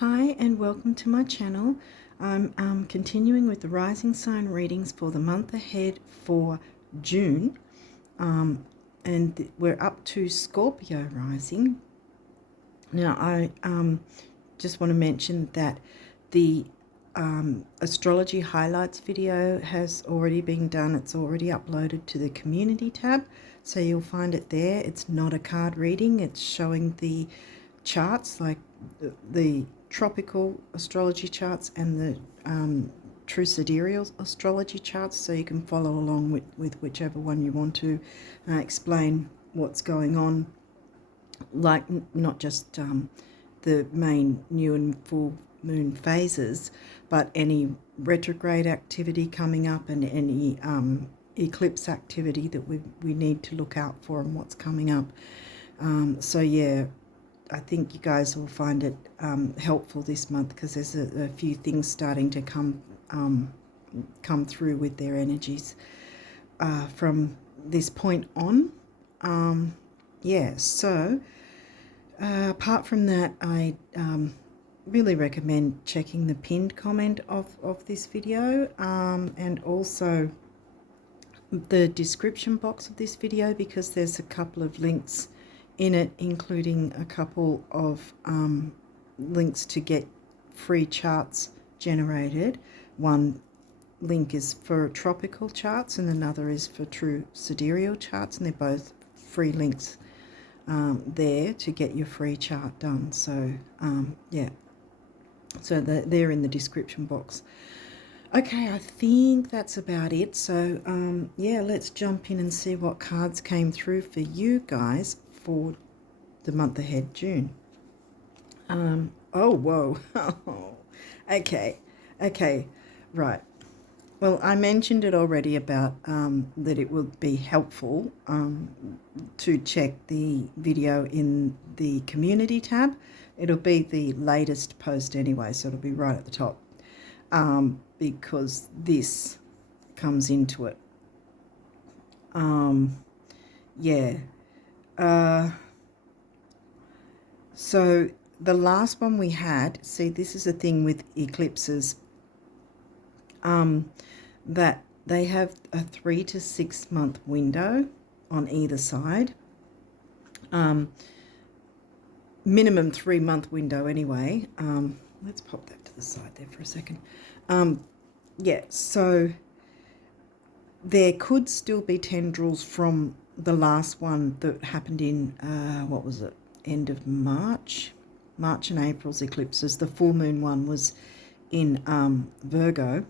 Hi and welcome to my channel. I'm continuing with the rising sign readings for the month ahead for June, and we're up to Scorpio rising. Now I just want to mention that the astrology highlights video has already been done. It's already uploaded to the community tab, so you'll find it there. It's not a card reading, it's showing the charts, like the tropical astrology charts and the true sidereal astrology charts, so you can follow along with whichever one you want to explain what's going on, like not just the main new and full moon phases, but any retrograde activity coming up and any eclipse activity that we need to look out for and what's coming up. So yeah, I think you guys will find it helpful this month, because there's a few things starting to come through with their energies from this point on. Yeah, so apart from that, I really recommend checking the pinned comment of this video, and also the description box of this video, because there's a couple of links in it, including a couple of links to get free charts generated. One link is for tropical charts and another is for true sidereal charts, and they're both free links there to get your free chart done. So yeah, so they're in the description box. Okay, I think that's about it. So yeah, let's jump in and see what cards came through for you guys for the month ahead, June. Oh, whoa. Okay, right. Well, I mentioned it already about that it would be helpful to check the video in the community tab. It'll be the latest post anyway, so it'll be right at the top, because this comes into it. Yeah. So the last one we had, see, this is the thing with eclipses, that they have a 3 to 6 month window on either side. Minimum 3 month window anyway. Let's pop that to the side there for a second. Yeah, so there could still be tendrils from the last one that happened in, what was it, end of March and April's eclipses. The full moon one was in Virgo,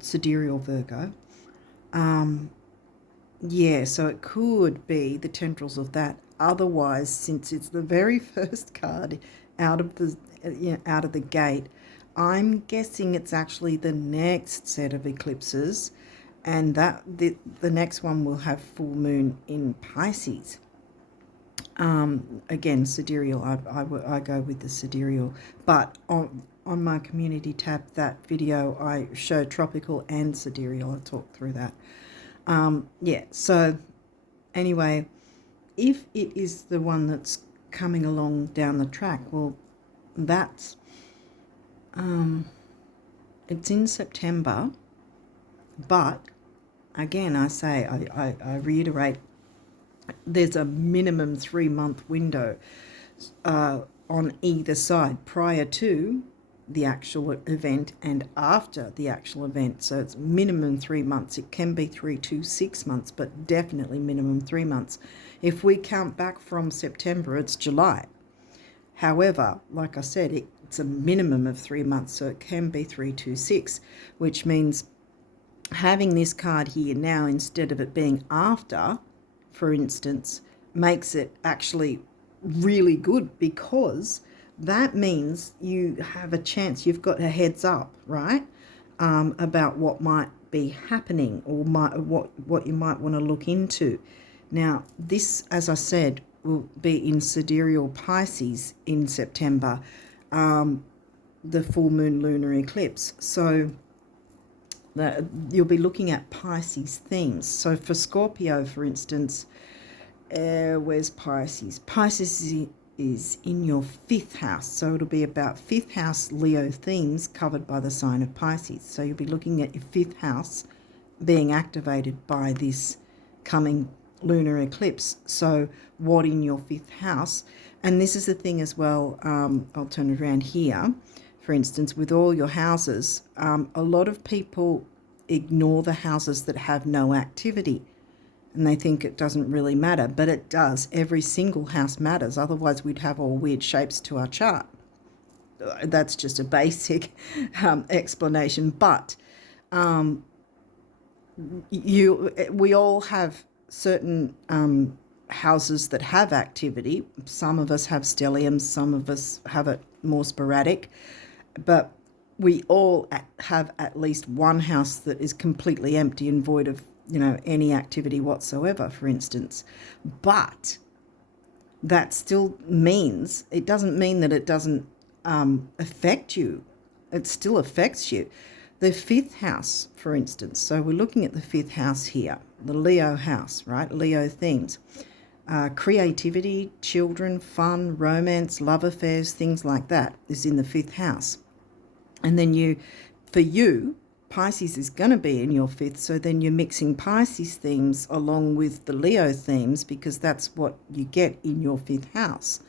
sidereal Virgo. Yeah, so it could be the tendrils of that. Otherwise, since it's the very first card out of the gate, I'm guessing it's actually the next set of eclipses, and that the next one will have full moon in Pisces. Again, sidereal, I go with the sidereal, but on my community tab, that video I show tropical and sidereal. I talk through that. Yeah, so anyway, if it is the one that's coming along down the track, well, that's it's in September, but again, I say, I reiterate, there's a minimum 3 month window on either side, prior to the actual event and after the actual event. So it's minimum 3 months. It can be 3 to 6 months, but definitely minimum 3 months. If we count back from September, it's July. However, like I said, it's a minimum of 3 months, so it can be 3 to 6, which means having this card here now instead of it being after, for instance, makes it actually really good, because that means you have a chance, you've got a heads up, right, about what might be happening, or what you might want to look into. Now, this, as I said, will be in sidereal Pisces in September, the full moon lunar eclipse. So you'll be looking at Pisces themes. So for Scorpio, for instance, where's Pisces? Pisces is in your 5th house. So it'll be about 5th house Leo themes covered by the sign of Pisces. So you'll be looking at your 5th house being activated by this coming lunar eclipse. So what in your 5th house? And this is the thing as well, I'll turn it around here. For instance, with all your houses, a lot of people ignore the houses that have no activity. And they think it doesn't really matter, but it does. Every single house matters. Otherwise, we'd have all weird shapes to our chart. That's just a basic explanation. But we all have certain houses that have activity. Some of us have stelliums. Some of us have it more sporadic. But we all have at least one house that is completely empty and void of any activity whatsoever, for instance. But that still means, it doesn't mean that it doesn't affect you. It still affects you. The 5th house, for instance, so we're looking at the 5th house here, the Leo house, right? Leo themes. Creativity, children, fun, romance, love affairs, things like that is in the 5th house. And then for you, Pisces is going to be in your 5th, so then you're mixing Pisces themes along with the Leo themes because that's what you get in your 5th house.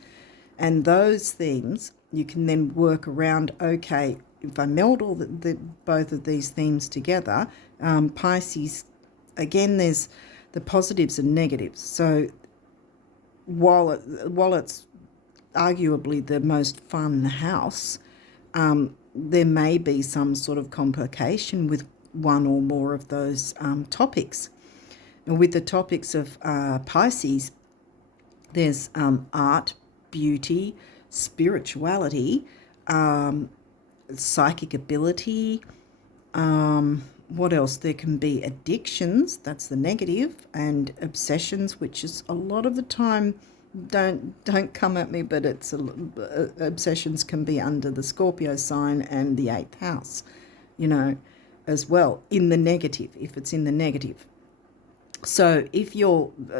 And those themes, you can then work around, okay, if I meld all both of these themes together, Pisces, again, there's the positives and negatives. So while it's arguably the most fun house, there may be some sort of complication with one or more of those topics. And with the topics of Pisces, there's art, beauty, spirituality, psychic ability. What else? There can be addictions, that's the negative, and obsessions, which is a lot of the time, don't come at me, but it's obsessions can be under the Scorpio sign and the 8th house, as well, in the negative, if it's in the negative. So if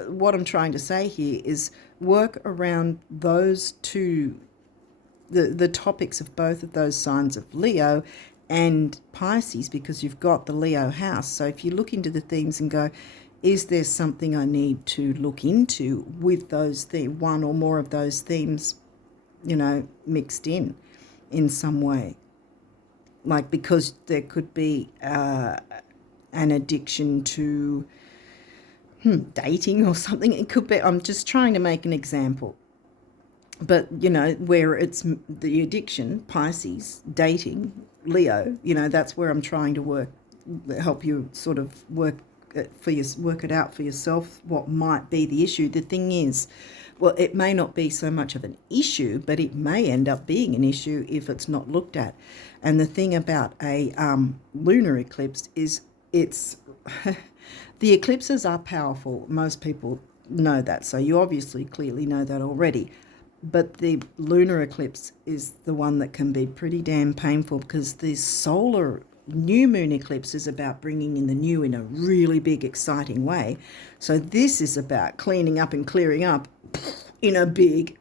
what I'm trying to say here is work around those two, the topics of both of those signs of Leo and Pisces, because you've got the Leo house. So if you look into the themes and go, is there something I need to look into with those one or more of those themes, mixed in some way? Like, because there could be an addiction to dating or something. It could be, I'm just trying to make an example. But, where it's the addiction, Pisces, dating, Leo, that's where I'm trying to help you sort of work it out for yourself, what might be the issue. The thing is, well, it may not be so much of an issue, but it may end up being an issue if it's not looked at. And the thing about a lunar eclipse is it's the eclipses are powerful. Most people know that, so you obviously clearly know that already. But the lunar eclipse is the one that can be pretty damn painful, because the solar new moon eclipse is about bringing in the new in a really big, exciting way. So this is about cleaning up and clearing up in a big,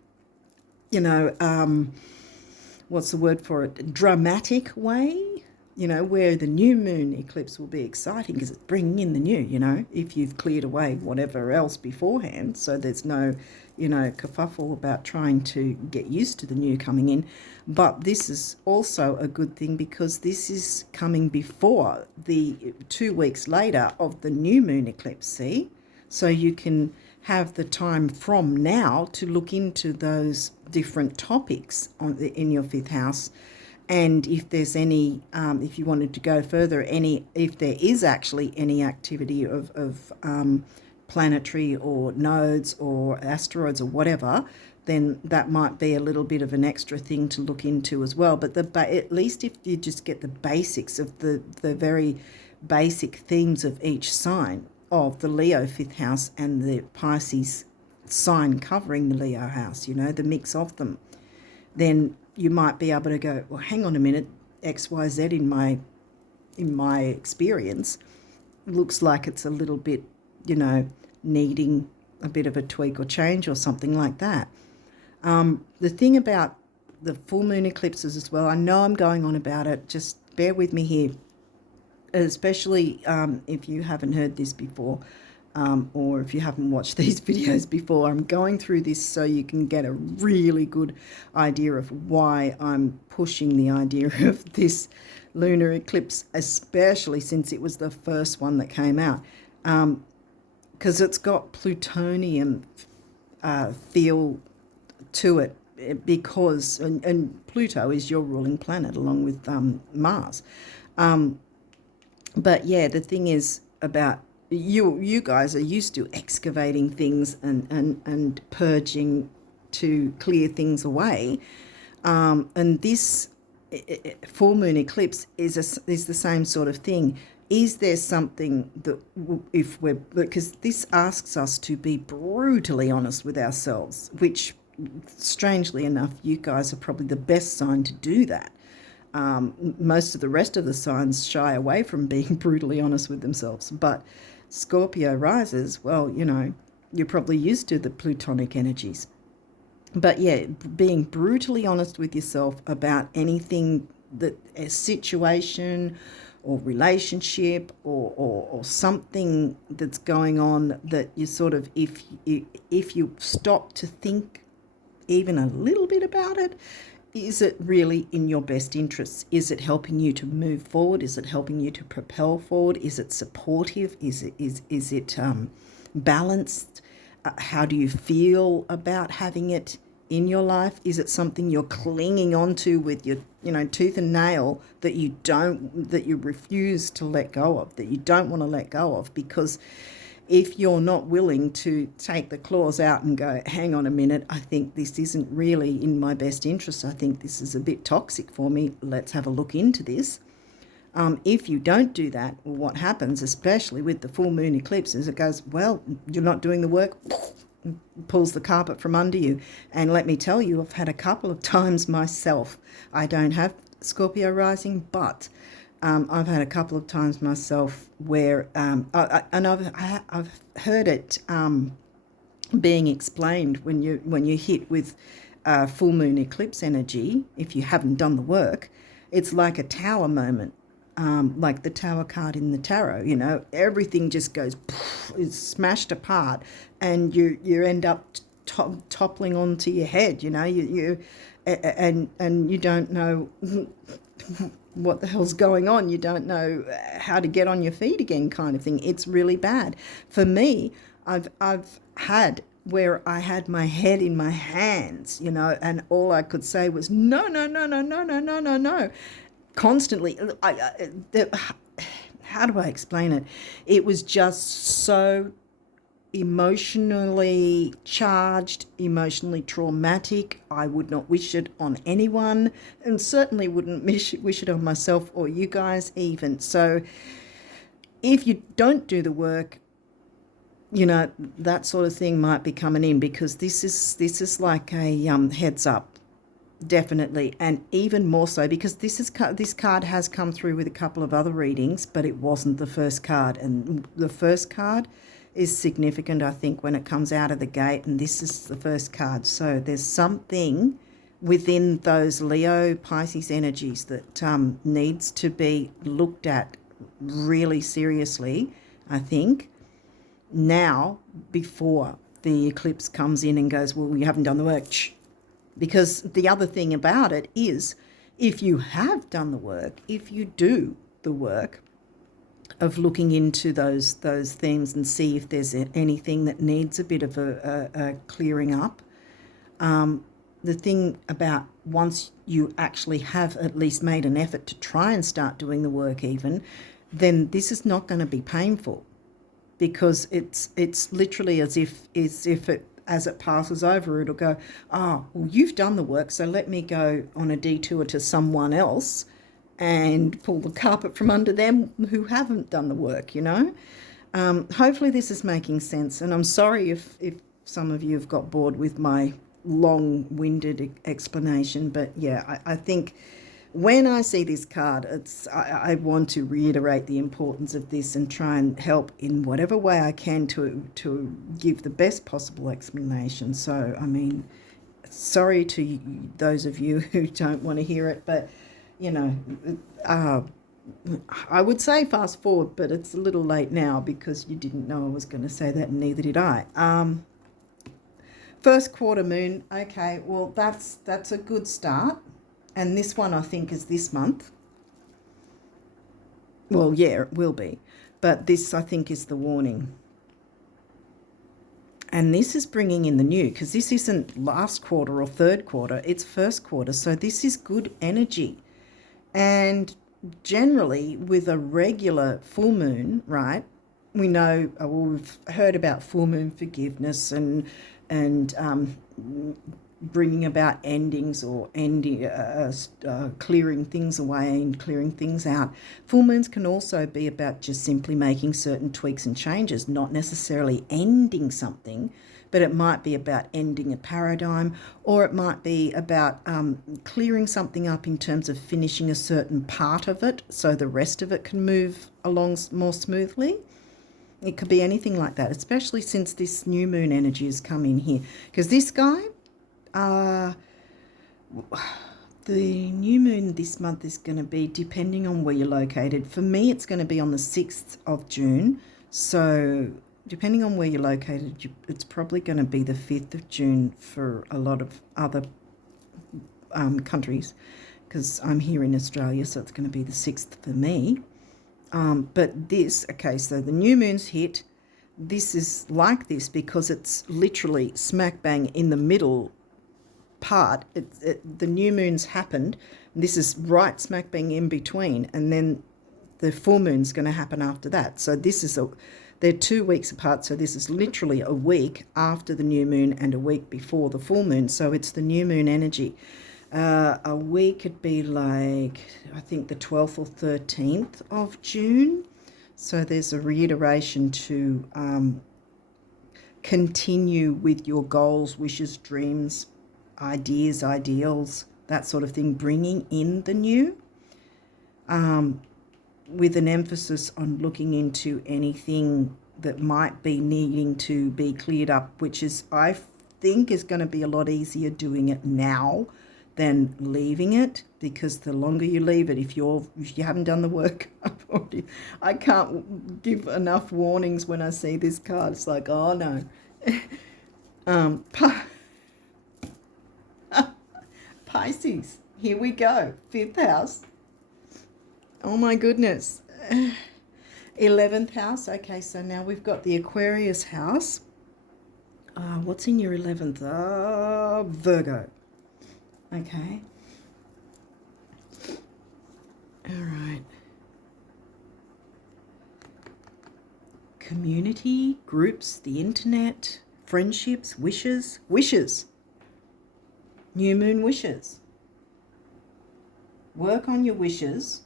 what's the word for it? Dramatic way, where the new moon eclipse will be exciting because it's bringing in the new, if you've cleared away whatever else beforehand. So there's no, kerfuffle about trying to get used to the new coming in. But this is also a good thing because this is coming before the 2 weeks later of the new moon eclipse, see? So you can have the time from now to look into those different topics in your 5th house. And if there's any, if you wanted to go further, if there is actually any activity of planetary or nodes or asteroids or whatever, then that might be a little bit of an extra thing to look into as well. But at least if you just get the basics of the very basic themes of each sign of the Leo 5th house and the Pisces sign covering the Leo house, the mix of them, then you might be able to go, well, hang on a minute, XYZ in my experience looks like it's a little bit, needing a bit of a tweak or change or something like that. The thing about the full moon eclipses as well, I know I'm going on about it, just bear with me here, especially if you haven't heard this before, or if you haven't watched these videos before. I'm going through this so you can get a really good idea of why I'm pushing the idea of this lunar eclipse, especially since it was the first one that came out, because it's got plutonium feel to it, because and Pluto is your ruling planet along with Mars. But yeah, the thing is about you guys are used to excavating things and purging to clear things away, and this full moon eclipse is the same sort of thing. Is there something that, if we're, because this asks us to be brutally honest with ourselves, which strangely enough you guys are probably the best sign to do that. Most of the rest of the signs shy away from being brutally honest with themselves, but Scorpio rises, well, you know, you're probably used to the plutonic energies. But yeah, being brutally honest with yourself about anything, that a situation or relationship or something that's going on, that you sort of, if you stop to think even a little bit about it, is it really in your best interests? Is it helping you to move forward? Is it helping you to propel forward? Is it supportive? Is it balanced? How do you feel about having it in your life? Is it something you're clinging onto with your, tooth and nail, that you refuse to let go of, that you don't want to let go of? Because if you're not willing to take the claws out and go, hang on a minute, I think this isn't really in my best interest, I think this is a bit toxic for me, let's have a look into this. If you don't do that, well, what happens, especially with the full moon eclipse, is it goes, well, you're not doing the work, pulls the carpet from under you. And let me tell you, I've had a couple of times myself. I don't have Scorpio rising, but I've had a couple of times myself where, I've heard it being explained when you hit with full moon eclipse energy. If you haven't done the work, it's like a tower moment, like the tower card in the tarot. Everything just goes, is smashed apart, and you end up toppling onto your head. And you don't know what the hell's going on. You don't know how to get on your feet again, kind of thing. It's really bad. For me, I've had where I had my head in my hands, and all I could say was no, no, no, no, no, no, no, no, no, constantly. How do I explain it? It was just so emotionally charged, emotionally traumatic. I would not wish it on anyone, and certainly wouldn't wish it on myself or you guys even. So if you don't do the work, that sort of thing might be coming in, because this is like a heads up, definitely. And even more so because this card has come through with a couple of other readings, but it wasn't the first card, and the first card is significant, I think, when it comes out of the gate, and this is the first card. So there's something within those Leo Pisces energies that needs to be looked at really seriously, I think, now, before the eclipse comes in and goes, well, you haven't done the work. Because the other thing about it is, if you have done the work, if you do the work of looking into those themes and see if there's anything that needs a bit of a clearing up. The thing about, once you actually have at least made an effort to try and start doing the work even, then this is not going to be painful, because it's literally as if as it passes over, it'll go, oh, well, you've done the work, so let me go on a detour to someone else and pull the carpet from under them who haven't done the work, Hopefully this is making sense, and I'm sorry if some of you have got bored with my long-winded explanation, but yeah, I think when I see this card, I want to reiterate the importance of this and try and help in whatever way I can to give the best possible explanation. So, I mean, sorry to those of you who don't want to hear it, but, you know, I would say fast forward, but it's a little late now because you didn't know I was going to say that, and neither did I. First quarter moon, okay, well, that's a good start. And this one, I think, is this month. Well, yeah, it will be. But this, I think, is the warning. And this is bringing in the new, because this isn't last quarter or third quarter, it's first quarter. So this is good energy. And generally, with a regular full moon, right, we know, we've heard about full moon forgiveness and bringing about endings or clearing things away and clearing things out. Full moons can also be about just simply making certain tweaks and changes, not necessarily ending something, but it might be about ending a paradigm, or it might be about clearing something up in terms of finishing a certain part of it so the rest of it can move along more smoothly. It could be anything like that, especially since this new moon energy has come in here. Because this guy, the new moon this month is going to be, depending on where you're located. For me, it's going to be on the 6th of June. So depending on where you're located, it's probably going to be the 5th of June for a lot of other countries, because I'm here in Australia, so it's going to be the 6th for me. But this, okay, so the new moon's hit. This is like this because it's literally smack bang in the middle part. The new moon's happened. This is right smack bang in between, and then the full moon's going to happen after that. So this is they're 2 weeks apart. So this is literally a week after the new moon and a week before the full moon. So it's the new moon energy. A week could be like, I think, the 12th or 13th of June. So there's a reiteration to continue with your goals, wishes, dreams, ideas, ideals, that sort of thing, bringing in the new, with an emphasis on looking into anything that might be needing to be cleared up, which is, I think, is going to be a lot easier doing it now than leaving it, because the longer you leave it, if you haven't done the work, I can't give enough warnings when I see this card. It's like, oh no. Pisces, here we go. 5th house. Oh my goodness. 11th house. Okay, so now we've got the Aquarius house. What's in your 11th? Virgo. Okay. All right. Community, groups, the internet, friendships, wishes. New moon wishes. Work on your wishes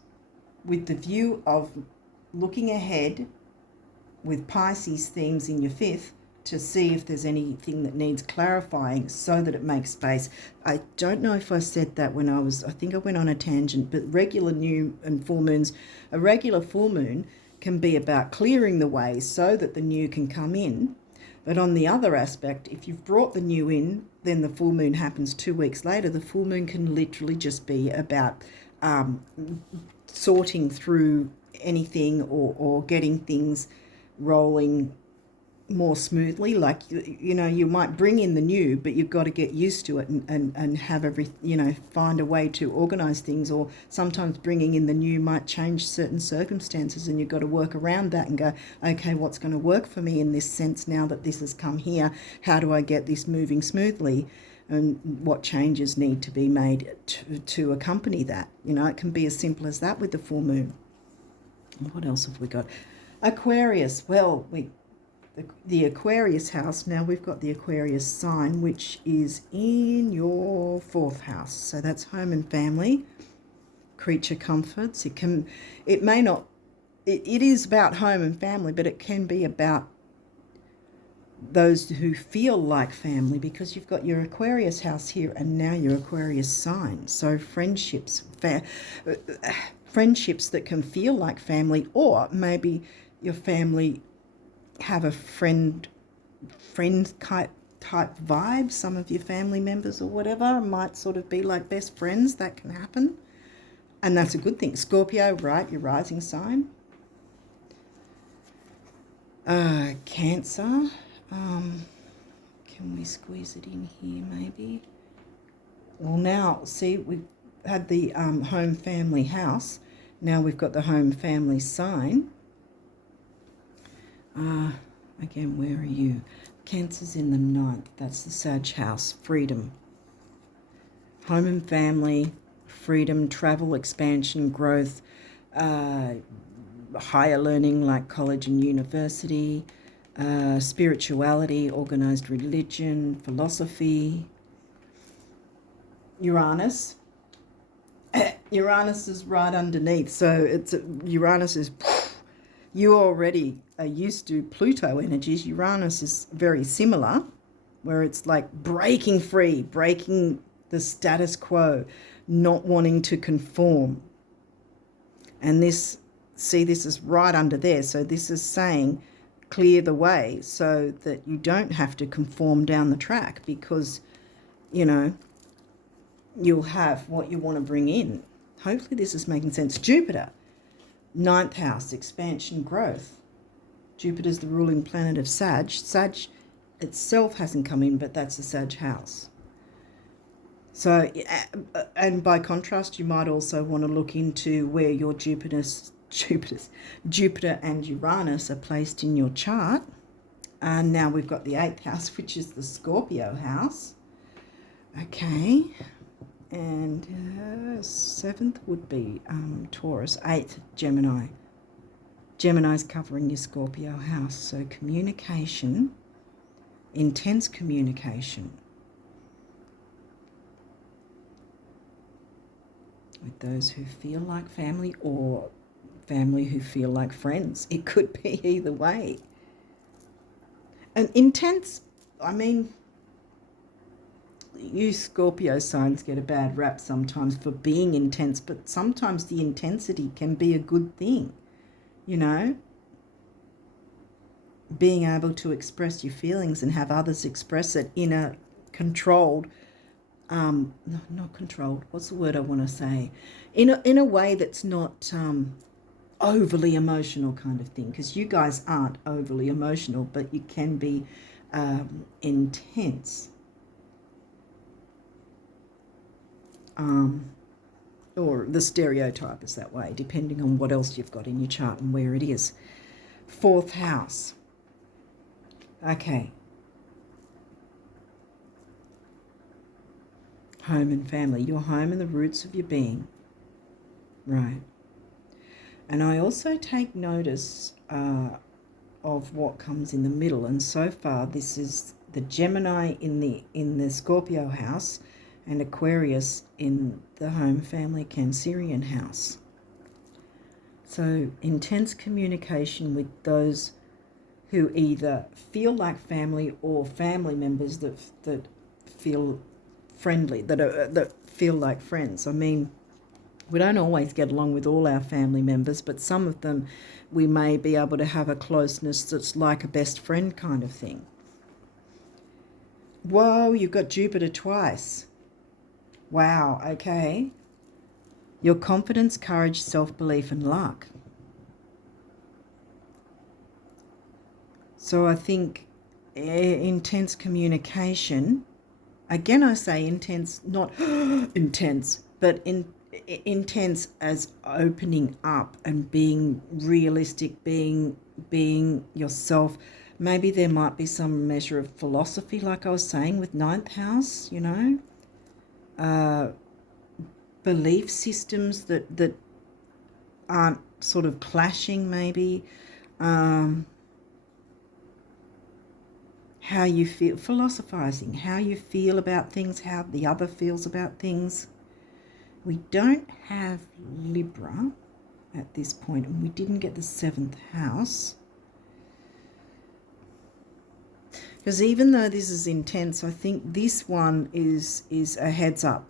with the view of looking ahead with Pisces themes in your 5th to see if there's anything that needs clarifying so that it makes space. I don't know if I said that when I think I went on a tangent, but regular new and full moons, a regular full moon can be about clearing the way so that the new can come in. But on the other aspect, if you've brought the new in, then the full moon happens 2 weeks later. The full moon can literally just be about sorting through anything or getting things rolling more smoothly. Like, you know, you might bring in the new, but you've got to get used to it and have find a way to organize things. Or sometimes bringing in the new might change certain circumstances, and you've got to work around that and go, okay, what's going to work for me in this sense now that this has come here? How do I get this moving smoothly? And what changes need to be made to accompany that? You know, it can be as simple as that with the full moon. What else have we got? Aquarius. Well, the Aquarius house, now we've got the Aquarius sign, which is in your 4th house. So that's home and family, creature comforts. It is about home and family, but it can be about those who feel like family, because you've got your Aquarius house here and now your Aquarius sign. So friendships that can feel like family, or maybe your family have a friend type vibe. Some of your family members or whatever might sort of be like best friends. That can happen. And that's a good thing. Scorpio, right, your rising sign. Cancer. Can we squeeze it in here maybe? Well, now, see, we've had the home family house. Now we've got the home family sign. Again, where are you? Cancer's in the 9th. That's the Sag house. Freedom. Home and family, freedom, travel, expansion, growth, higher learning like college and university, spirituality, organized religion, philosophy. Uranus. Uranus is right underneath. So Uranus is, you already are used to Pluto energies. Uranus is very similar, where it's like breaking free, breaking the status quo, not wanting to conform. And this, see, this is right under there. So this is saying clear the way so that you don't have to conform down the track, because, you know, you'll have what you want to bring in. Hopefully this is making sense. Jupiter, 9th house, expansion, growth. Jupiter's the ruling planet of Sag. Sag itself hasn't come in, but that's the Sag house. So, and by contrast, you might also want to look into where your Jupiter and Uranus are placed in your chart. And now we've got the 8th house, which is the Scorpio house. Okay. And 7th would be Taurus. 8th, Gemini. Gemini's covering your Scorpio house. So communication, intense communication with those who feel like family, or family who feel like friends. It could be either way. And intense, I mean, you Scorpio signs get a bad rap sometimes for being intense, but sometimes the intensity can be a good thing, you know? Being able to express your feelings and have others express it in a controlled, not controlled, what's the word I want to say? In a way that's not overly emotional kind of thing, because you guys aren't overly emotional, but you can be intense. Or the stereotype is that way, depending on what else you've got in your chart and where it is. 4th house. Okay. Home and family. Your home and the roots of your being. Right. And I also take notice of what comes in the middle. And so far, this is the Gemini in the Scorpio house, and Aquarius in the home family Cancerian house. So intense communication with those who either feel like family or family members that feel friendly, that feel like friends. I mean, we don't always get along with all our family members, but some of them we may be able to have a closeness that's like a best friend kind of thing. Whoa, you've got Jupiter twice. Wow, okay. Your confidence, courage, self-belief, and luck. So I think intense communication, again I say intense, not intense, but intense as opening up and being realistic, being yourself. Maybe there might be some measure of philosophy, like I was saying, with 9th house, you know. Belief systems that aren't sort of clashing, maybe. How you feel, philosophizing, how you feel about things, how the other feels about things. We don't have Libra at this point, and we didn't get the 7th house. Because even though this is intense, I think this one is a heads up.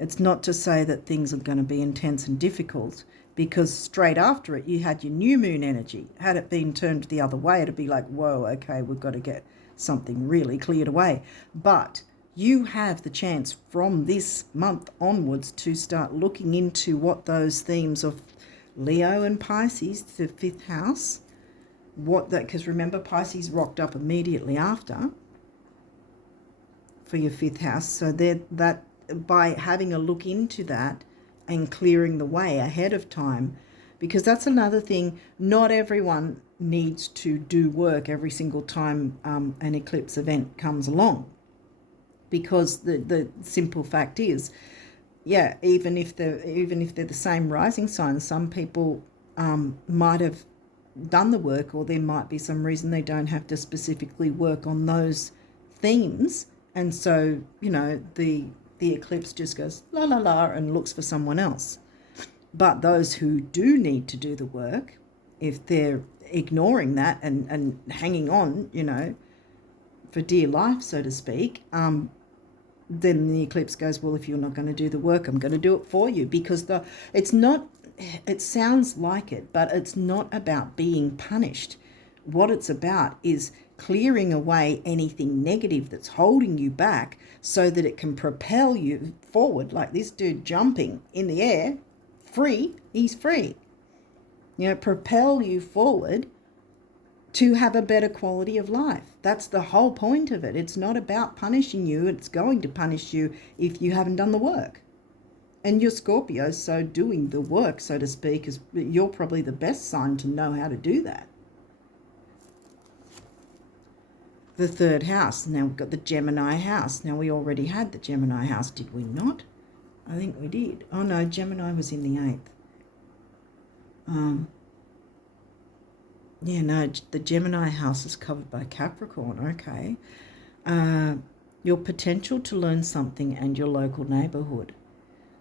It's not to say that things are going to be intense and difficult, because straight after it, you had your new moon energy. Had it been turned the other way, it'd be like, whoa, okay, we've got to get something really cleared away. But you have the chance from this month onwards to start looking into what those themes of Leo and Pisces, the 5th house, what that, because remember Pisces rocked up immediately after for your 5th house. So that by having a look into that and clearing the way ahead of time, because that's another thing, not everyone needs to do work every single time an eclipse event comes along, because the simple fact is, yeah, even if they're the same rising sign, some people might have done the work, or there might be some reason they don't have to specifically work on those themes, and so the eclipse just goes la la la and looks for someone else. But those who do need to do the work, if they're ignoring that and hanging on, for dear life, so to speak, then the eclipse goes, well, if you're not going to do the work, I'm going to do it for you. Because it sounds like it, but it's not about being punished. What it's about is clearing away anything negative that's holding you back so that it can propel you forward, like this dude jumping in the air, free, he's free. Propel you forward to have a better quality of life. That's the whole point of it. It's not about punishing you. It's going to punish you if you haven't done the work. And you're Scorpio, so doing the work, so to speak, you're probably the best sign to know how to do that. The 3rd house. Now we've got the Gemini house. Now we already had the Gemini house, did we not? I think we did. Oh no, Gemini was in the 8th. Yeah, no, the Gemini house is covered by Capricorn. Okay. Your potential to learn something and your local neighborhood.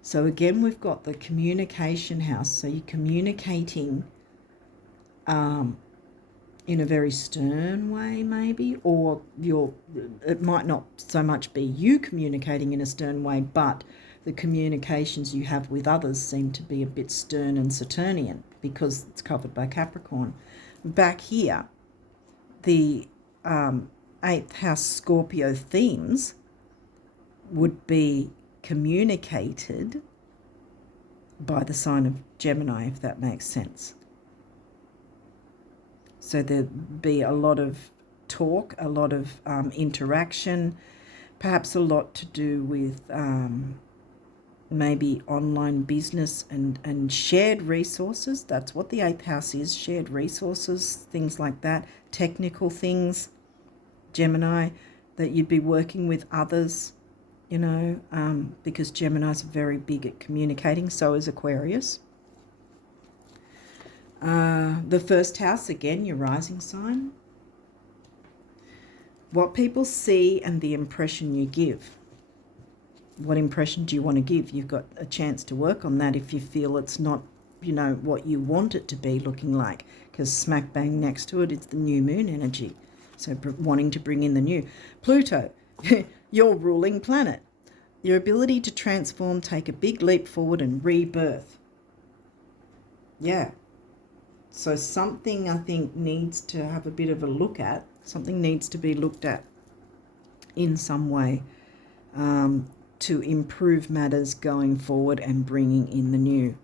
So again, we've got the communication house. So you're communicating in a very stern way, maybe, or it might not so much be you communicating in a stern way, but the communications you have with others seem to be a bit stern and Saturnian because it's covered by Capricorn. Back here, the 8th house Scorpio themes would be communicated by the sign of Gemini, if that makes sense. So there'd be a lot of talk, a lot of interaction, perhaps a lot to do with maybe online business and shared resources. That's what the 8th house is, shared resources, things like that, technical things, Gemini, that you'd be working with others, because Geminis are very big at communicating, so is Aquarius. The 1st house, again, your rising sign. What people see and the impression you give. What impression do you want to give? You've got a chance to work on that if you feel it's not, what you want it to be looking like, because smack bang next to it, it's the new moon energy. So wanting to bring in the new. Pluto, your ruling planet. Your ability to transform, take a big leap forward and rebirth. Yeah. So something I think needs to have a bit of a look at. Something needs to be looked at in some way to improve matters going forward and bringing in the new.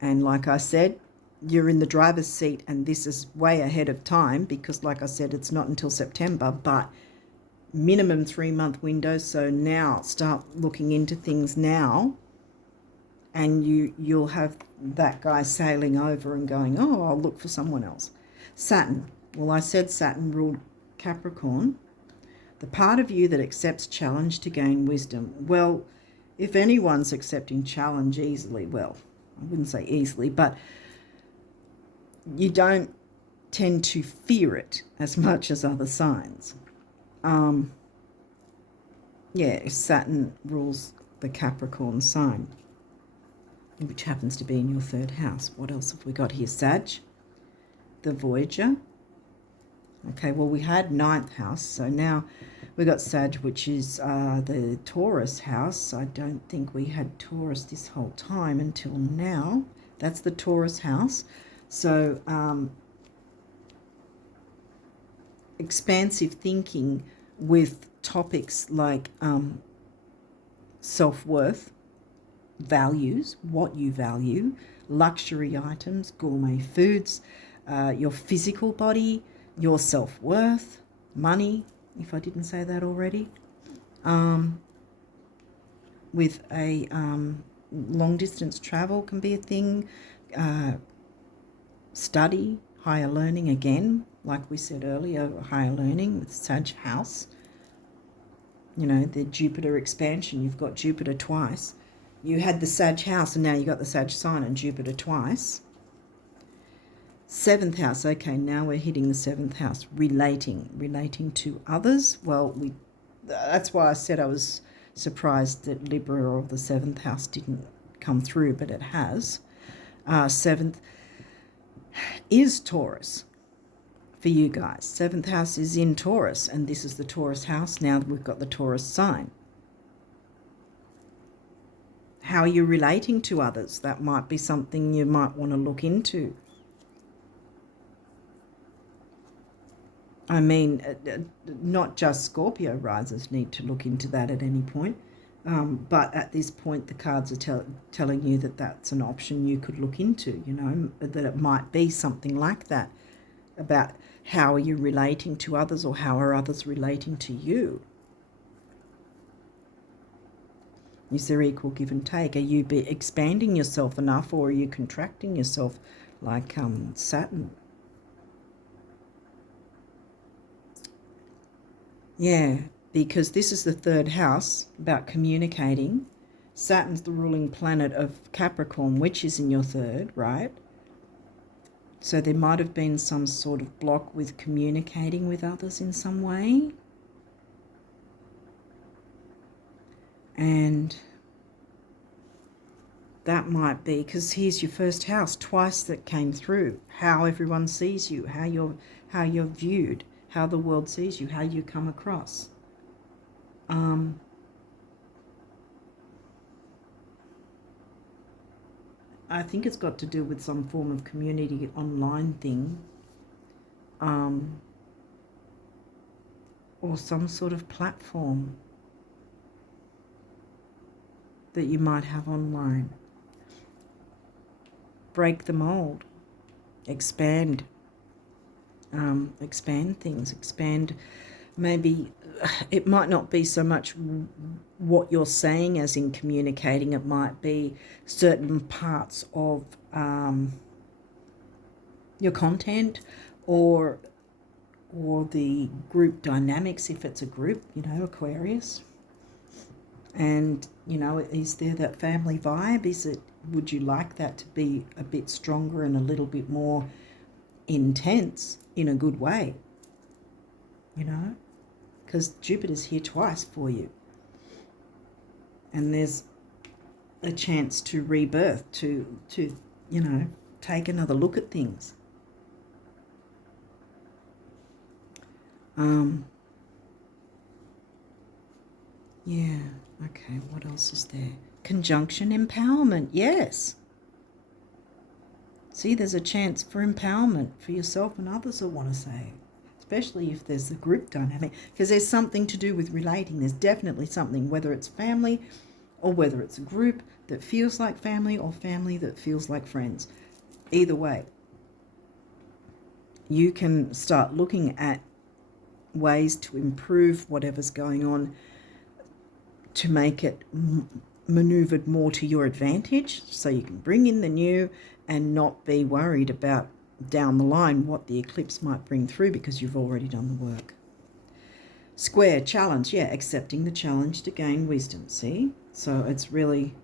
And like I said, you're in the driver's seat, and this is way ahead of time because, like I said, it's not until September, but minimum 3-month window. So now start looking into things now, and you'll have that guy sailing over and going, oh, I'll look for someone else. Saturn. Well, I said Saturn ruled Capricorn. The part of you that accepts challenge to gain wisdom. Well, if anyone's accepting challenge easily, well, I wouldn't say easily, but you don't tend to fear it as much as other signs. Saturn rules the Capricorn sign, which happens to be in your 3rd house. What else have we got here? Sag, the Voyager. Okay, well, we had 9th house, so now we got Sag, which is the Taurus house. I don't think we had Taurus this whole time until now. That's the Taurus house. So expansive thinking, with topics like self-worth, values, what you value, luxury items, gourmet foods, your physical body, your self-worth, money, if I didn't say that already, with a long distance travel can be a thing, study, higher learning again, like we said earlier, higher learning with Sag House, you know, the Jupiter expansion. You've got Jupiter twice. You had the Sag House and now you got the Sag sign and Jupiter twice. 7th house, okay, now we're hitting the 7th house, relating to others. Well, that's why I said I was surprised that Libra or the 7th house didn't come through, but it has. 7th is Taurus for you guys. 7th house is in Taurus, and this is the Taurus house. Now we've got the Taurus sign. How are you relating to others? That might be something you might want to look into. I mean, not just Scorpio risers need to look into that at any point, but at this point the cards are telling you that that's an option you could look into, you know, that it might be something like that, about how are you relating to others or how are others relating to you. Is there equal give and take? Are you expanding yourself enough or are you contracting yourself like Saturn? Yeah, because this is the 3rd house, about communicating. Saturn's the ruling planet of Capricorn, which is in your 3rd, right? So there might have been some sort of block with communicating with others in some way. And that might be, because here's your 1st house, twice that came through. How everyone sees you, how you're viewed, how the world sees you, how you come across. I think it's got to do with some form of community online thing, or some sort of platform that you might have online. Break the mold, expand things, expand. Maybe it might not be so much what you're saying as in communicating. It might be certain parts of your content or the group dynamics, if it's a group, you know, Aquarius. And, you know, is there that family vibe? Would you like that to be a bit stronger and a little bit more intense in a good way, you know, because Jupiter's here twice for you, and there's a chance to rebirth, to you know, take another look at things. Yeah, okay, what else is there? Conjunction empowerment, yes. See, there's a chance for empowerment for yourself and others, I want to say, especially if there's the group dynamic, because there's something to do with relating. There's definitely something, whether it's family or whether it's a group that feels like family or family that feels like friends. Either way, you can start looking at ways to improve whatever's going on to make it maneuvered more to your advantage, so you can bring in the new and not be worried about down the line what the eclipse might bring through, because you've already done the work. Square, challenge, yeah, accepting the challenge to gain wisdom, see? So it's really,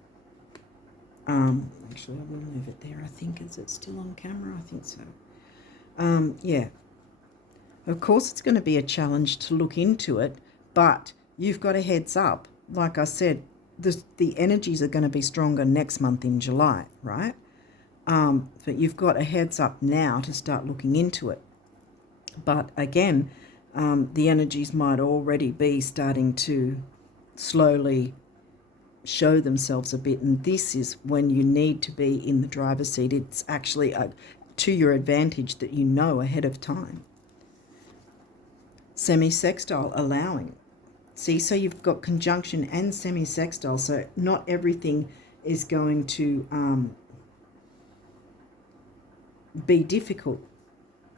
actually I will move it there, I think. Is it still on camera? I think so. Yeah. Of course it's going to be a challenge to look into it, but you've got a heads up. Like I said, the energies are going to be stronger next month in July, right? But you've got a heads up now to start looking into it. But again, the energies might already be starting to slowly show themselves a bit, and this is when you need to be in the driver's seat. It's actually to your advantage that you know ahead of time. Semi-sextile, allowing. See, so you've got conjunction and semi-sextile, so not everything is going to be difficult.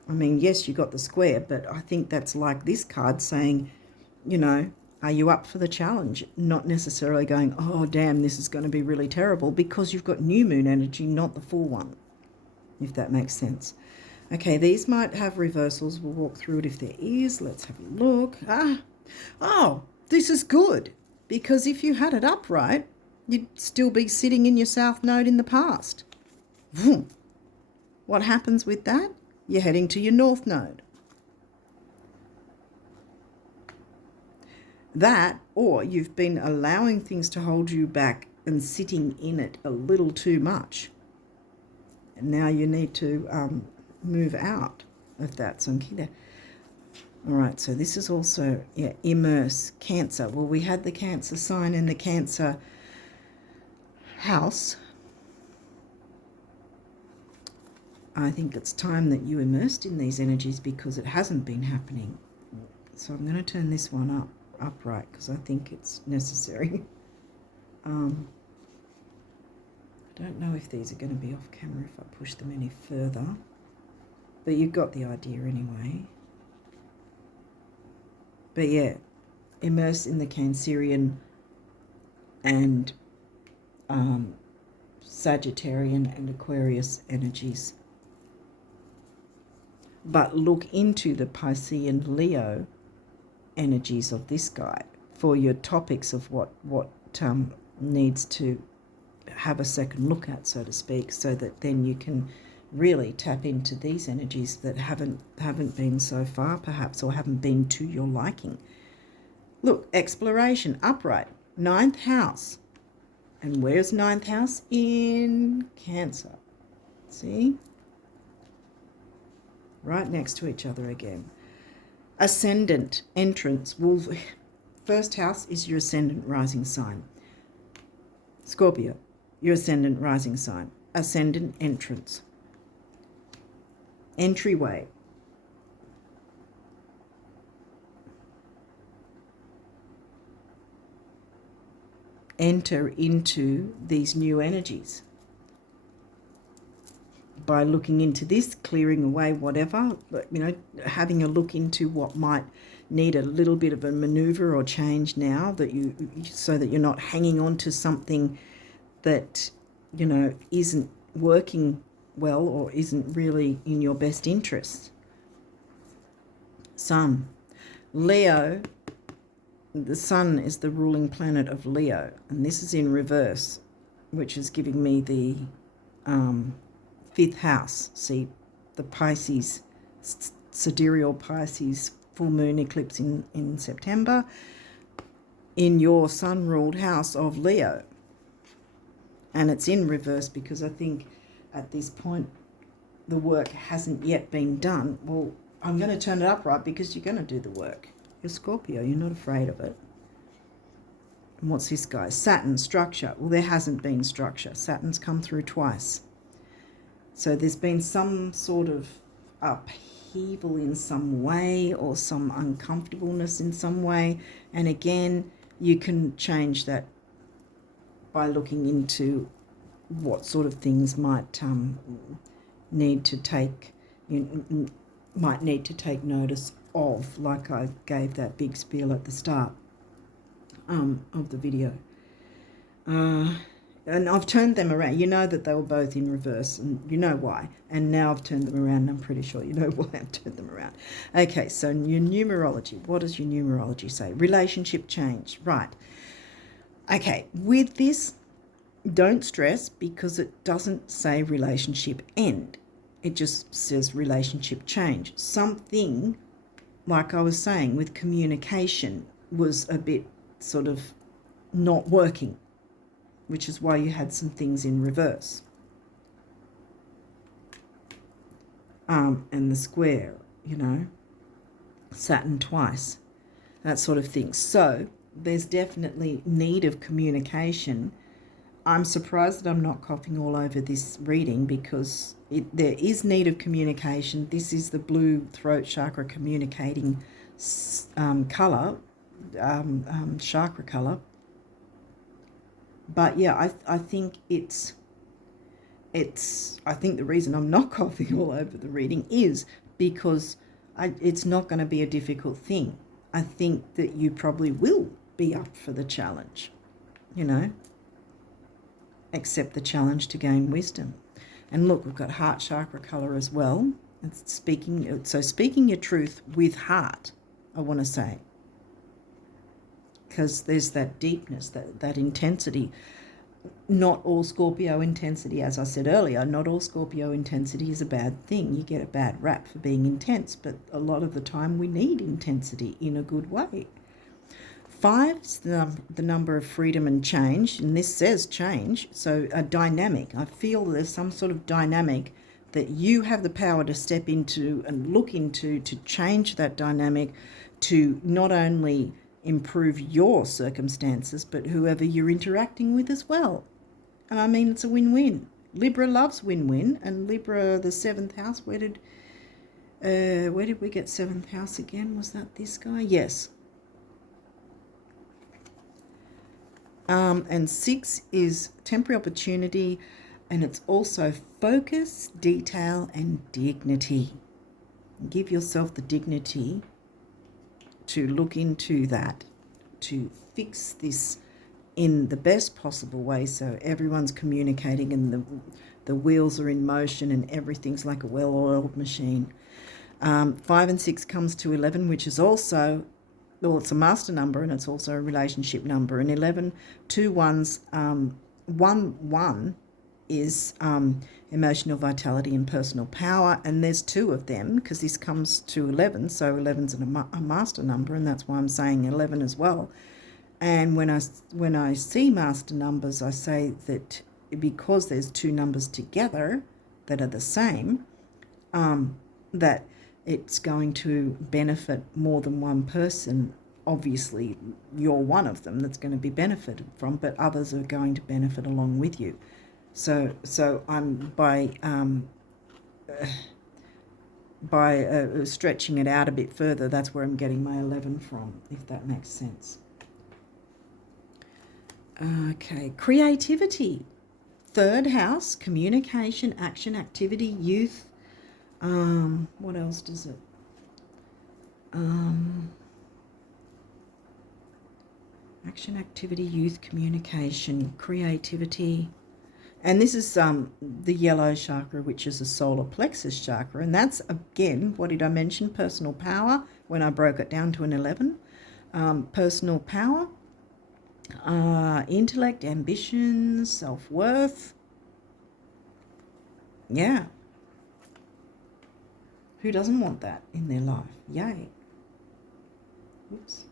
I mean, yes, you got the square, but I think that's like this card saying, you know, are you up for the challenge? Not necessarily going, oh, damn, this is going to be really terrible, because you've got new moon energy, not the full one, if that makes sense. Okay, these might have reversals. We'll walk through it if there is. Let's have a look. Oh, this is good, because if you had it upright, you'd still be sitting in your south node in the past. What happens with that? You're heading to your north node. That, or you've been allowing things to hold you back and sitting in it a little too much. And now you need to move out of that. So there. All right, so this is also, yeah, immerse, Cancer. Well, we had the Cancer sign in the Cancer house. I think it's time that you immersed in these energies, because it hasn't been happening. So I'm going to turn this one upright, because I think it's necessary. I don't know if these are going to be off camera if I push them any further, but you've got the idea anyway. But yeah, immerse in the Cancerian and Sagittarian and Aquarius energies. But look into the Piscean Leo energies of this guy for your topics of what needs to have a second look at, so to speak, so that then you can really tap into these energies that haven't been so far, perhaps, or haven't been to your liking. Look, exploration, upright, 9th house. And where's 9th house? In Cancer. See? Right next to each other again. Ascendant, entrance. Well, first house is your ascendant rising sign. Scorpio, your ascendant rising sign. Ascendant, entrance. Entryway. Enter into these new energies by looking into this, clearing away whatever, you know, having a look into what might need a little bit of a maneuver or change now, that so that you're not hanging on to something that, you know, isn't working well or isn't really in your best interest. Sun, Leo. The sun is the ruling planet of Leo, and this is in reverse, which is giving me the 5th house. See, the Pisces, sidereal Pisces full moon eclipse in September in your sun-ruled house of Leo. And it's in reverse because I think at this point the work hasn't yet been done. Well, I'm going to turn it upright because you're going to do the work. You're Scorpio, you're not afraid of it. And what's this guy? Saturn, structure. Well, there hasn't been structure. Saturn's come through twice. So there's been some sort of upheaval in some way, or some uncomfortableness in some way. And again, you can change that by looking into what sort of things might need to take notice of, like I gave that big spiel at the start of the video. And I've turned them around. You know that they were both in reverse, and you know why. And now I've turned them around, and I'm pretty sure you know why I've turned them around. Okay, so your numerology. What does your numerology say? Relationship change. Right. Okay, with this, don't stress, because it doesn't say relationship end. It just says relationship change. Something, like I was saying, with communication was a bit sort of not working, which is why you had some things in reverse. And the square, you know, Saturn twice, that sort of thing. So there's definitely need of communication. I'm surprised that I'm not coughing all over this reading, because there is need of communication. This is the blue throat chakra communicating colour, chakra colour. But yeah, I think I think the reason I'm not coughing all over the reading is because it's not going to be a difficult thing. I think that you probably will be up for the challenge, accept the challenge to gain wisdom. And look, we've got heart chakra color as well. It's speaking your truth with heart, I want to say, because there's that deepness, that intensity. Not all Scorpio intensity, as I said earlier, not all Scorpio intensity is a bad thing. You get a bad rap for being intense, but a lot of the time we need intensity in a good way. 5's the number of freedom and change, and this says change, so a dynamic. I feel there's some sort of dynamic that you have the power to step into and look into to change that dynamic, to not only improve your circumstances, but whoever you're interacting with as well. And I mean, it's a win-win. Libra loves win-win, and Libra, the 7th house, where did we get 7th house again? Was that this guy? Yes. And 6 is temporary opportunity, and it's also focus, detail, and dignity. Give yourself the dignity to look into that, to fix this in the best possible way so everyone's communicating and the wheels are in motion and everything's like a well-oiled machine. 5 and 6 comes to 11, which is also, well, it's a master number and it's also a relationship number. And 11, 2 ones, 1 is emotional vitality and personal power, and there's 2 of them because this comes to 11, so 11's a master number, and that's why I'm saying 11 as well. And when I see master numbers, I say that because there's 2 numbers together that are the same, that it's going to benefit more than one person. Obviously, you're one of them that's going to be benefited from, but others are going to benefit along with you. So I'm by stretching it out a bit further, that's where I'm getting my 11 from, if that makes sense. Okay, creativity. 3rd house, communication, action, activity, youth. What else does it? Action, activity, youth, communication, creativity. And this is the yellow chakra, which is a solar plexus chakra. And that's, again, what did I mention? Personal power, when I broke it down to an 11. Personal power, intellect, ambition, self-worth. Yeah. Who doesn't want that in their life? Yay. Oops.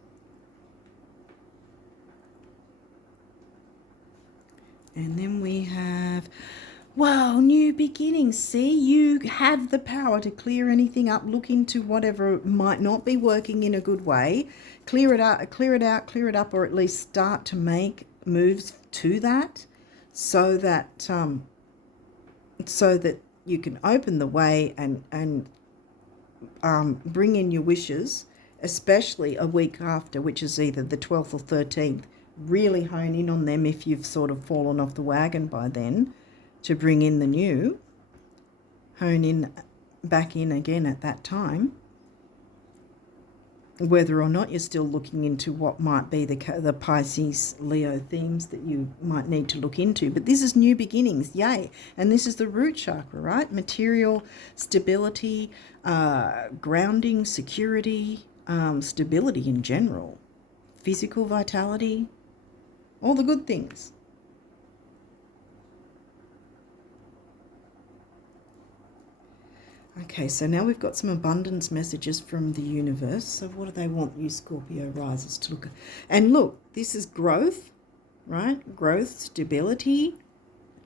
And then we have, wow, new beginnings. See, you have the power to clear anything up, look into whatever might not be working in a good way, clear it up, or at least start to make moves to that, so that you can open the way and bring in your wishes, especially a week after, which is either the 12th or 13th. Really hone in on them if you've sort of fallen off the wagon by then, to bring in the new. Hone in back in again at that time, whether or not you're still looking into what might be the Pisces Leo themes that you might need to look into. But this is new beginnings, yay. And this is the root chakra, right? Material stability, grounding, security, stability in general, physical vitality, all the good things. Okay, so now we've got some abundance messages from the universe. So what do they want you Scorpio risers to look at? And look, this is growth, right? Growth, stability.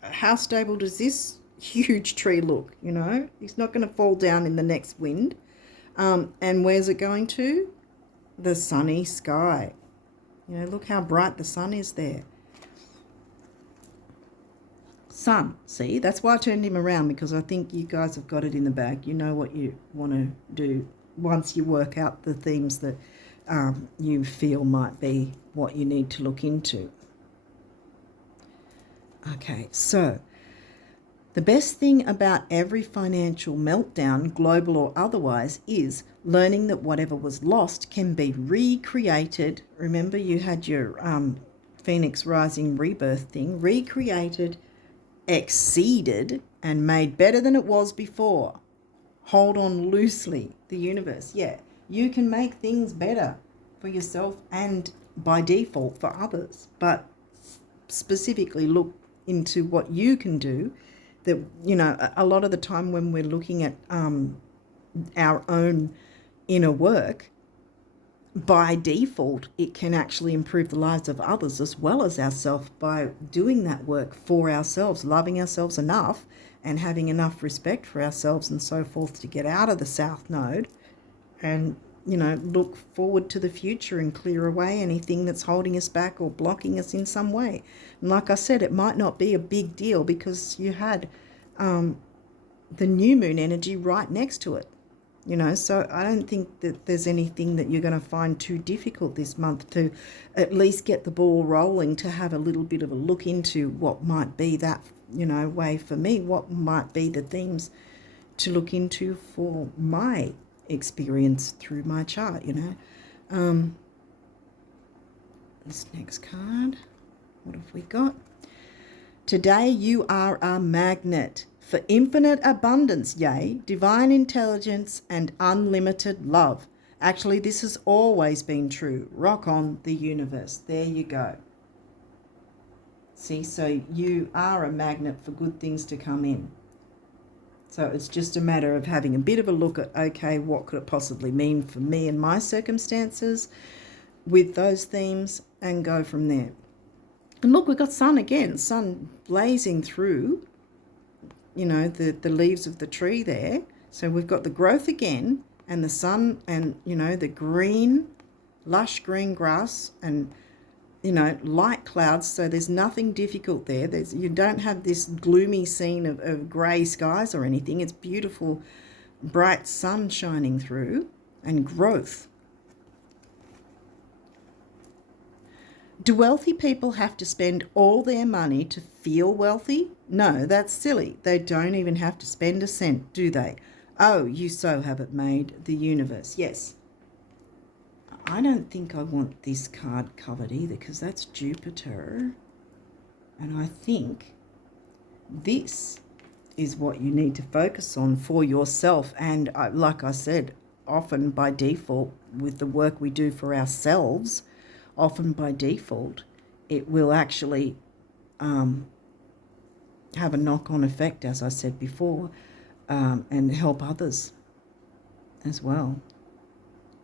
How stable does this huge tree look? It's not going to fall down in the next wind. And where's it going to? The sunny sky. Look how bright the sun is there. Sun, see, that's why I turned him around, because I think you guys have got it in the bag. You know what you want to do once you work out the themes that you feel might be what you need to look into. Okay, so the best thing about every financial meltdown, global or otherwise, is learning that whatever was lost can be recreated. Remember, you had your Phoenix Rising rebirth thing, recreated, exceeded, and made better than it was before. Hold on loosely, the universe. Yeah, you can make things better for yourself and by default for others, but specifically look into what you can do. That, you know, a lot of the time when we're looking at our own inner work, by default, it can actually improve the lives of others as well as ourselves by doing that work for ourselves, loving ourselves enough and having enough respect for ourselves and so forth to get out of the South Node and, you know, look forward to the future and clear away anything that's holding us back or blocking us in some way. And like I said, it might not be a big deal because you had the new moon energy right next to it, you know, so I don't think that there's anything that you're going to find too difficult this month to at least get the ball rolling, to have a little bit of a look into what might be that, you know, way for me, what might be the themes to look into for my experience through my chart, you know. This next card, what have we got? Today you are a magnet for infinite abundance, yea, divine intelligence and unlimited love. Actually, this has always been true. Rock on, the universe. There you go. See, so you are a magnet for good things to come in. So it's just a matter of having a bit of a look at, okay, what could it possibly mean for me and my circumstances with those themes, and go from there. And look, we've got sun again, sun blazing through, you know, the leaves of the tree there. So we've got the growth again and the sun and, you know, the green, lush green grass and, you know, light clouds. So there's nothing difficult there. You don't have this gloomy scene of grey skies or anything. It's beautiful, bright sun shining through and growth. Do wealthy people have to spend all their money to feel wealthy? No, that's silly. They don't even have to spend a cent, do they? Oh, you so have it made, the universe. Yes. I don't think I want this card covered either because that's Jupiter. And I think this is what you need to focus on for yourself. And like I said, often by default with the work we do for ourselves, often by default, it will actually have a knock-on effect, as I said before, and help others as well,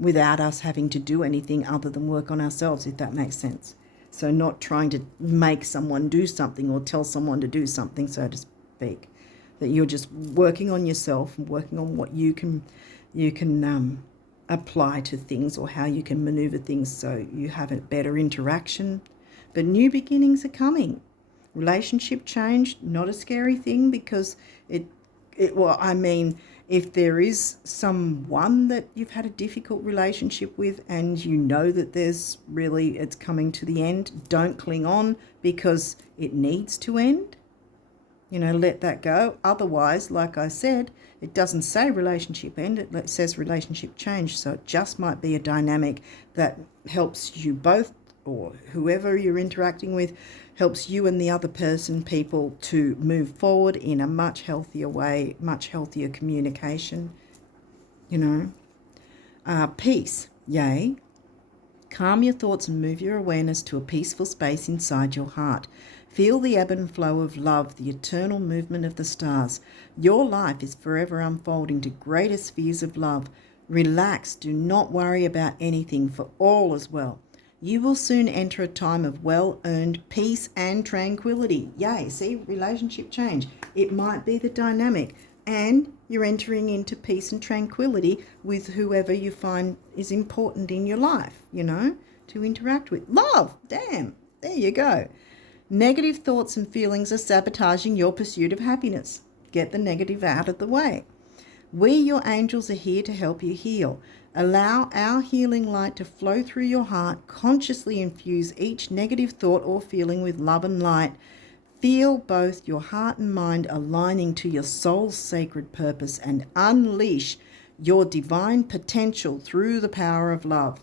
without us having to do anything other than work on ourselves, if that makes sense. So not trying to make someone do something or tell someone to do something, so to speak, that you're just working on yourself and working on what you can apply to things, or how you can maneuver things so you have a better interaction. But new beginnings are coming. Relationship change, not a scary thing, because well, I mean, if there is someone that you've had a difficult relationship with and you know that it's coming to the end, don't cling on because it needs to end. You know, let that go. Otherwise, like I said, it doesn't say relationship end, it says relationship change. So it just might be a dynamic that helps you both, or whoever you're interacting with, helps you and the other people to move forward in a much healthier way, much healthier communication, you know. Peace, yay. Calm your thoughts and move your awareness to a peaceful space inside your heart. Feel the ebb and flow of love, the eternal movement of the stars. Your life is forever unfolding to greater spheres of love. Relax, do not worry about anything, for all is well. You will soon enter a time of well-earned peace and tranquility. Yay, see, relationship change. It might be the dynamic, and you're entering into peace and tranquility with whoever you find is important in your life, you know, to interact with. Love, damn, there you go. Negative thoughts and feelings are sabotaging your pursuit of happiness. Get the negative out of the way. We, your angels, are here to help you heal. Allow our healing light to flow through your heart. Consciously infuse each negative thought or feeling with love and light. Feel both your heart and mind aligning to your soul's sacred purpose and unleash your divine potential through the power of love.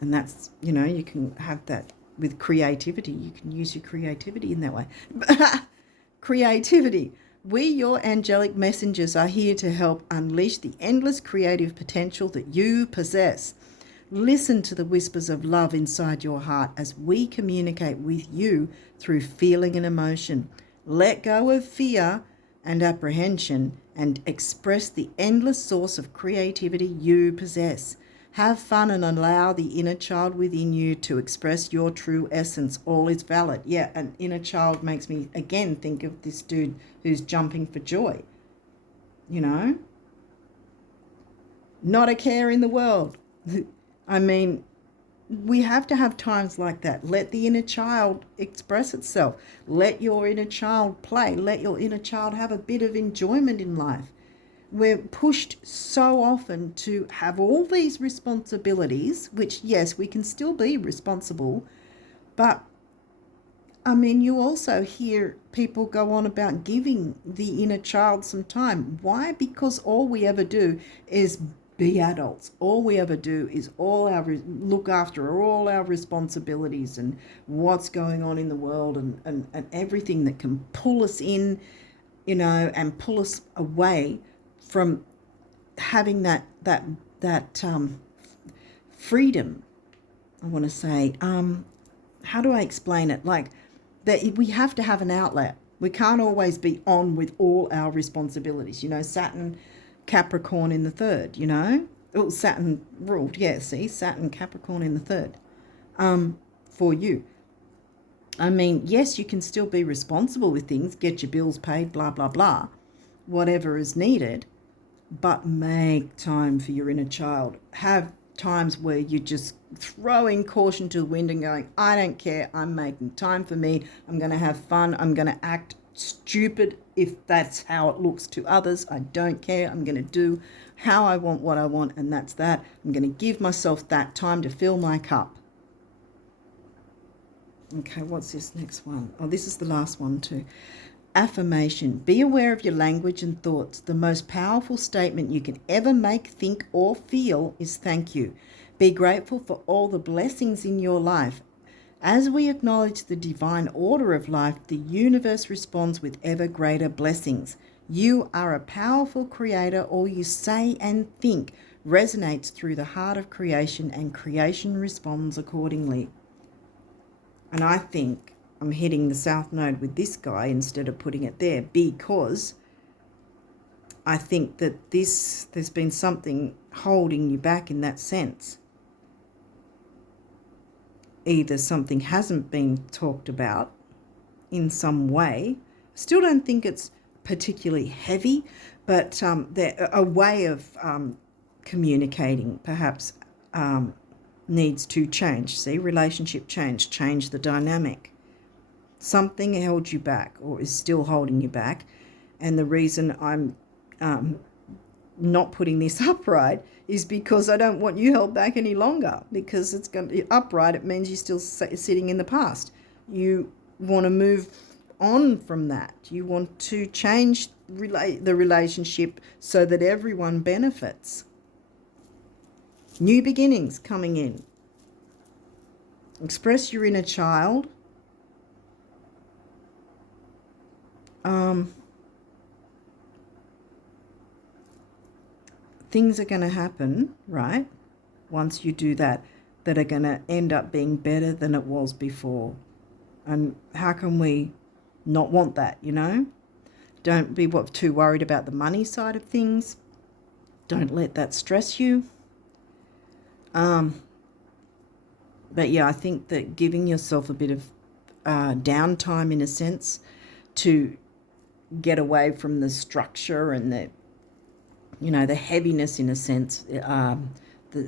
And that's, you can have that with creativity. You can use your creativity in that way. Creativity. We, your angelic messengers, are here to help unleash the endless creative potential that you possess. Listen to the whispers of love inside your heart as we communicate with you through feeling and emotion. Let go of fear and apprehension and express the endless source of creativity you possess. Have fun and allow the inner child within you to express your true essence. All is valid. Yeah, an inner child makes me again think of this dude who's jumping for joy. Not a care in the world. I mean, we have to have times like that. Let the inner child express itself. Let your inner child play. Let your inner child have a bit of enjoyment in life. We're pushed so often to have all these responsibilities, which, yes, we can still be responsible. But, I mean, you also hear people go on about giving the inner child some time. Why? Because all we ever do is be adults. All we ever do is look after all our responsibilities and what's going on in the world and everything that can pull us in, and pull us away from having that freedom. I want to say, how do I explain it? Like that we have to have an outlet. We can't always be on with all our responsibilities. Saturn, Capricorn in the third, Oh, Saturn ruled, Saturn, Capricorn in the third, for you. I mean, yes, you can still be responsible with things, get your bills paid, blah, blah, blah, whatever is needed, but make time for your inner child. Have times where you're just throwing caution to the wind and going, I don't care, I'm making time for me, I'm going to have fun, I'm going to act stupid if that's how it looks to others. I don't care. I'm going to do how I want, what I want, and that's that. I'm going to give myself that time to fill my cup. Okay, what's this next one? Oh, this is the last one too. Affirmation. Be aware of your language and thoughts. The most powerful statement you can ever make, think, or feel is thank you. Be grateful for all the blessings in your life. As we acknowledge the divine order of life, the universe responds with ever greater blessings. You are a powerful creator. All you say and think resonates through the heart of creation, and creation responds accordingly. And I think I'm hitting the South Node with this guy instead of putting it there, because I think that there's been something holding you back in that sense. Either something hasn't been talked about in some way. Still don't think it's particularly heavy, but a way of communicating perhaps needs to change. See, relationship change the dynamic. Something held you back or is still holding you back. And the reason I'm not putting this upright is because I don't want you held back any longer, because it's going to be upright. It means you're still sitting in the past. You want to move on from that. You want to change the relationship so that everyone benefits. New beginnings coming in. Express your inner child. Things are going to happen, right, once you do that are going to end up being better than it was before. And how can we not want that, Don't be too worried about the money side of things. Don't let that stress you. But yeah, I think that giving yourself a bit of downtime, in a sense, to get away from the structure and the heaviness, in a sense, the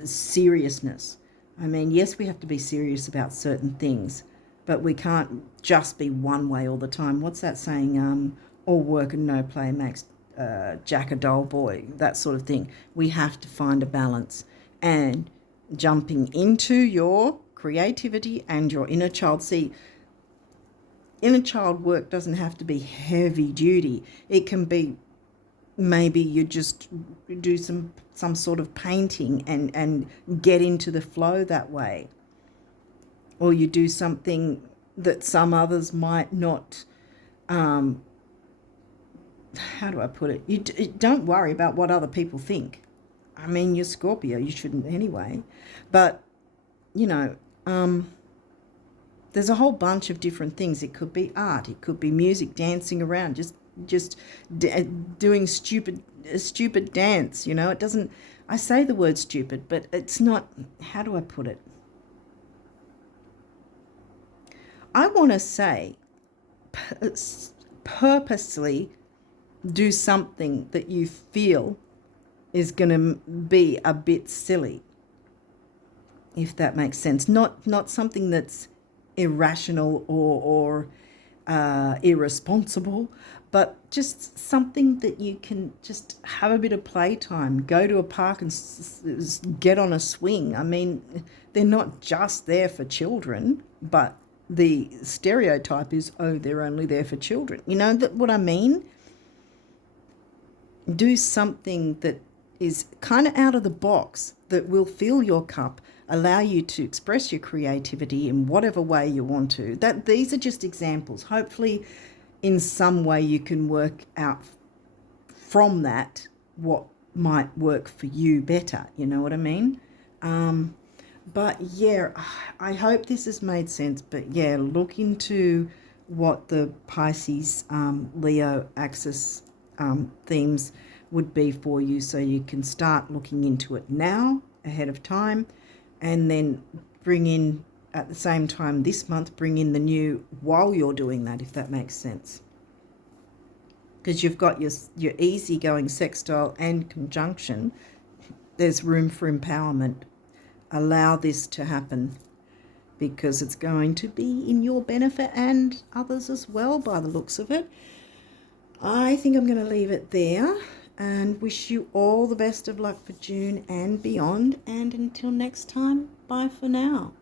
seriousness. I mean, yes, we have to be serious about certain things, but we can't just be one way all the time. What's that saying? All work and no play makes jack-a-doll boy, that sort of thing. We have to find a balance. And jumping into your creativity and your inner child. See, inner child work doesn't have to be heavy duty. It can be, maybe you just do some sort of painting and get into the flow that way. Or you do something that some others might not, how do I put it? You don't worry about what other people think. I mean, you're Scorpio, you shouldn't anyway. But, you know, there's a whole bunch of different things. It could be art, it could be music, dancing around, just doing a stupid dance, you know. It doesn't, I say the word stupid, but it's not, how do I put it? I want to say purposely do something that you feel is going to be a bit silly, if that makes sense. Not something that's irrational or irresponsible, but just something that you can just have a bit of playtime. Go to a park and get on a swing. I mean, they're not just there for children, but the stereotype is, oh, they're only there for children. You know what I mean? Do something that is kind of out of the box, that will fill your cup, allow you to express your creativity in whatever way you want to. These are just examples. Hopefully in some way you can work out from that what might work for you better. You know what I mean? But yeah, I hope this has made sense. But yeah, look into what the Pisces Leo axis themes would be for you, so you can start looking into it now ahead of time, and then bring in, at the same time this month, bring in the new while you're doing that, if that makes sense. Because you've got your easygoing sextile and conjunction, there's room for empowerment. Allow this to happen, because it's going to be in your benefit and others as well, by the looks of it. I think I'm going to leave it there and wish you all the best of luck for June and beyond. And until next time, bye for now.